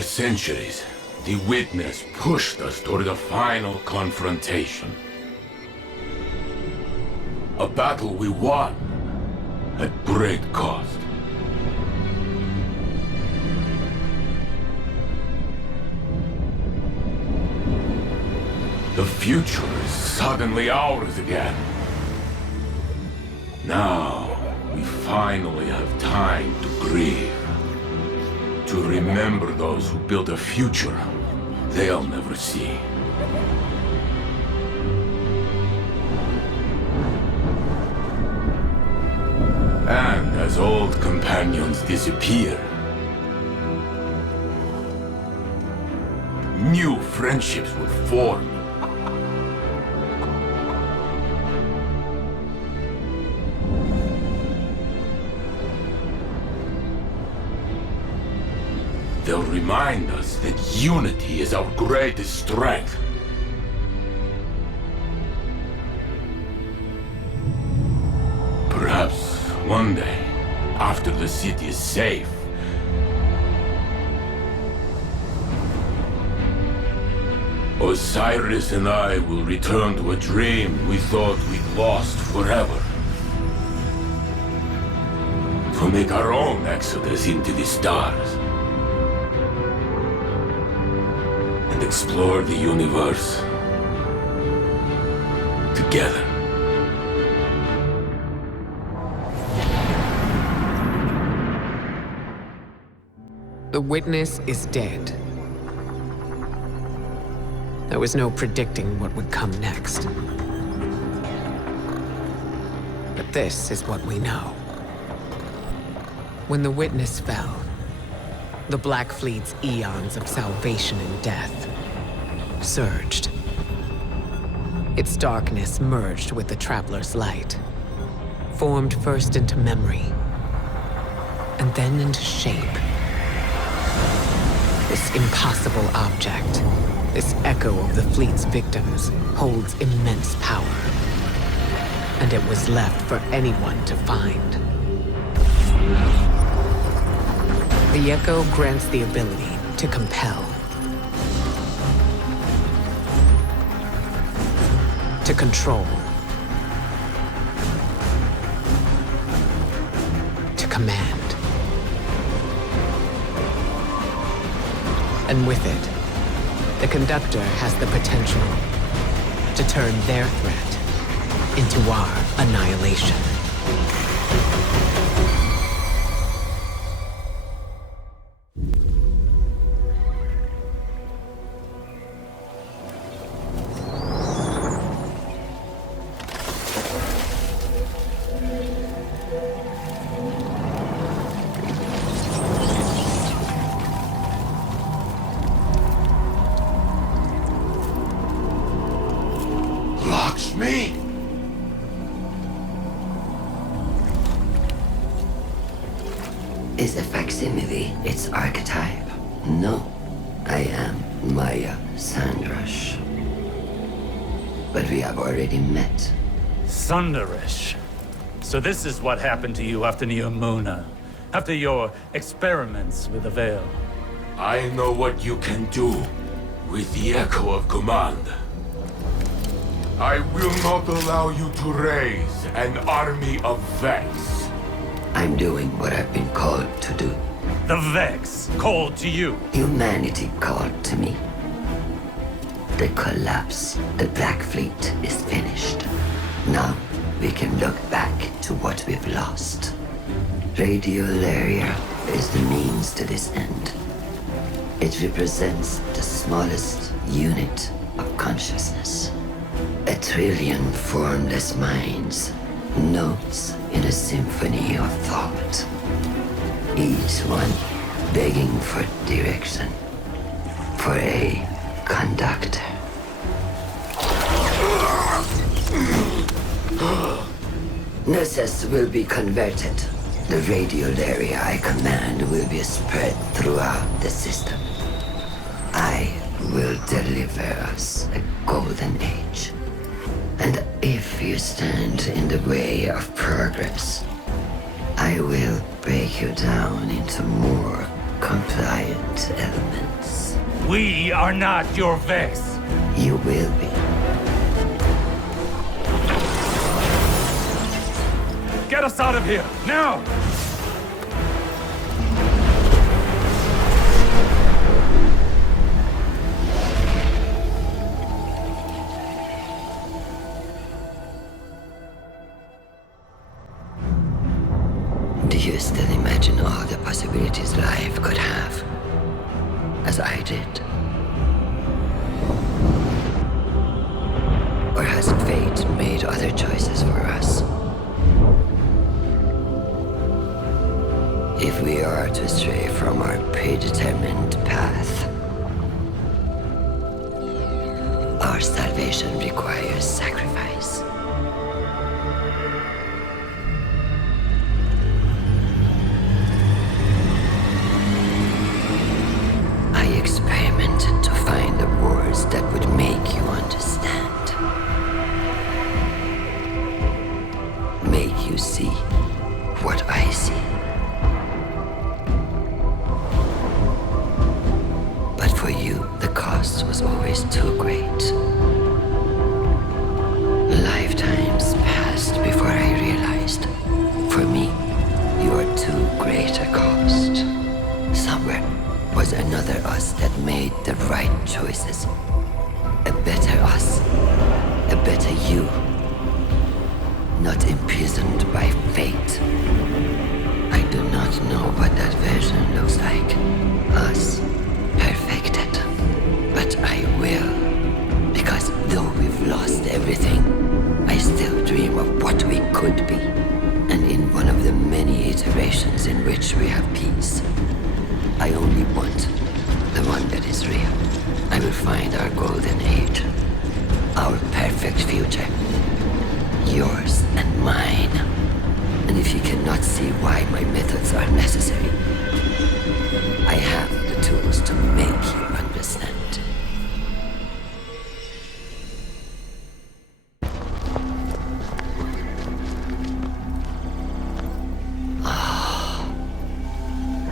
For centuries, the Witness pushed us toward a final confrontation. A battle we won at great cost. The future is suddenly ours again. Now, we finally have time to grieve. To remember those who built a future they'll never see. And as old companions disappear, new friendships will form. They'll remind us that unity is our greatest strength. Perhaps one day, after the city is safe, Osiris and I will return to a dream we thought we'd lost forever. To make our own exodus into the stars. And explore the universe together. The Witness is dead. There was no predicting what would come next. But this is what we know. When the Witness fell, the Black Fleet's eons of salvation and death surged. Its darkness merged with the Traveler's light, formed first into memory, and then into shape. This impossible object, this echo of the fleet's victims, holds immense power. And it was left for anyone to find. The echo grants the ability to compel, to control, to command. And with it, the conductor has the potential to turn their threat into our annihilation. Me? Is a facsimile its archetype? No, I am Maya Sandrash. But we have already met. Sundarish. So this is what happened to you after Neomuna, after your experiments with the Veil. I know what you can do with the Echo of Command. I will not allow you to raise an army of Vex. I'm doing what I've been called to do. The Vex called to you. Humanity called to me. The collapse, the Black Fleet is finished. Now we can look back to what we've lost. Radiolaria is the means to this end. It represents the smallest unit of consciousness. A trillion formless minds, notes in a symphony of thought. Each one begging for direction, for a conductor. Nessus will be converted. The radiolaria I command will be spread throughout the system. I will deliver us a golden age. And if you stand in the way of progress, I will break you down into more compliant elements. We are not your Vex. You will be. Get us out of here, now! Do you still imagine all the possibilities life could have? As I did? Or has fate made other choices for us? If we are to stray from our predetermined path, our salvation requires sacrifice. I experimented to find the words that would make you understand. Make you see what I see. But for you, the cost was always too great. Lifetimes passed before I realized. For me, you are too great a cost. Somewhere was another us that made the right choices. A better us. A better you. Not imprisoned by fate. I do not know what that version looks like. Us. Perfected. But I will. Because though we've lost everything, I still dream of what we could be. And in one of the many iterations in which we have peace, I only want the one that is real. I will find our golden age. Our perfect future. Yours and mine. And if you cannot see why my methods are necessary, I have the tools to make you understand.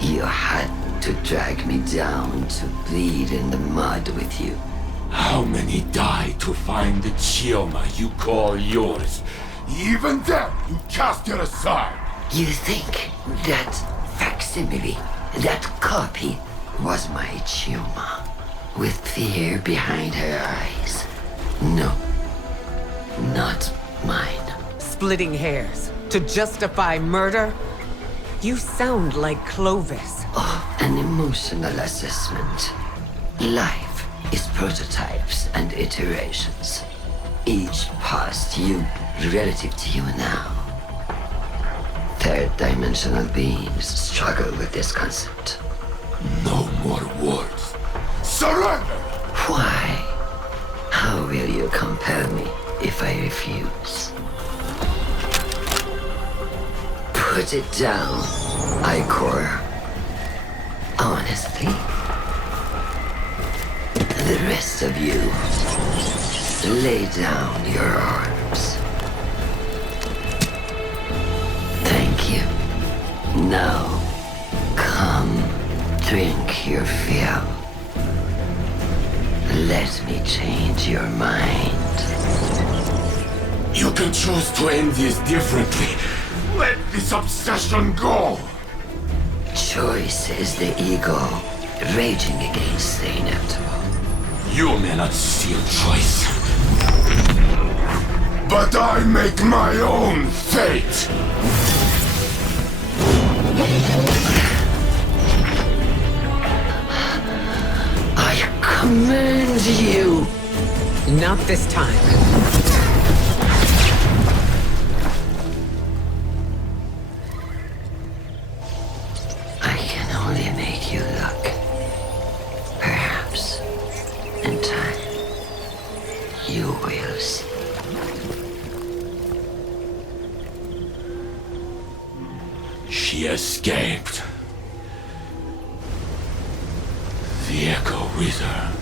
You had to drag me down to bleed in the mud with you. How many died to find the Chioma you call yours? Even then, you cast it aside. You think that facsimile, that copy, was my Chioma, with fear behind her eyes? No, not mine. Splitting hairs to justify murder? You sound like Clovis. Oh, an emotional assessment. Life is prototypes and iterations. Each past you relative to you now. Third-dimensional beings struggle with this concept. No more words. Surrender! Why? How will you compel me if I refuse? Put it down, Icor. Honestly. The rest of you, lay down your arms. Thank you. Now, come, drink your fill. Let me change your mind. You can choose to end this differently. Let this obsession go! Choice is the ego raging against the inevitable. You may not steal choice. But I make my own fate! I command you! Not this time. I can only make you look. Perhaps, in time, you will see. She escaped. The Echo with her.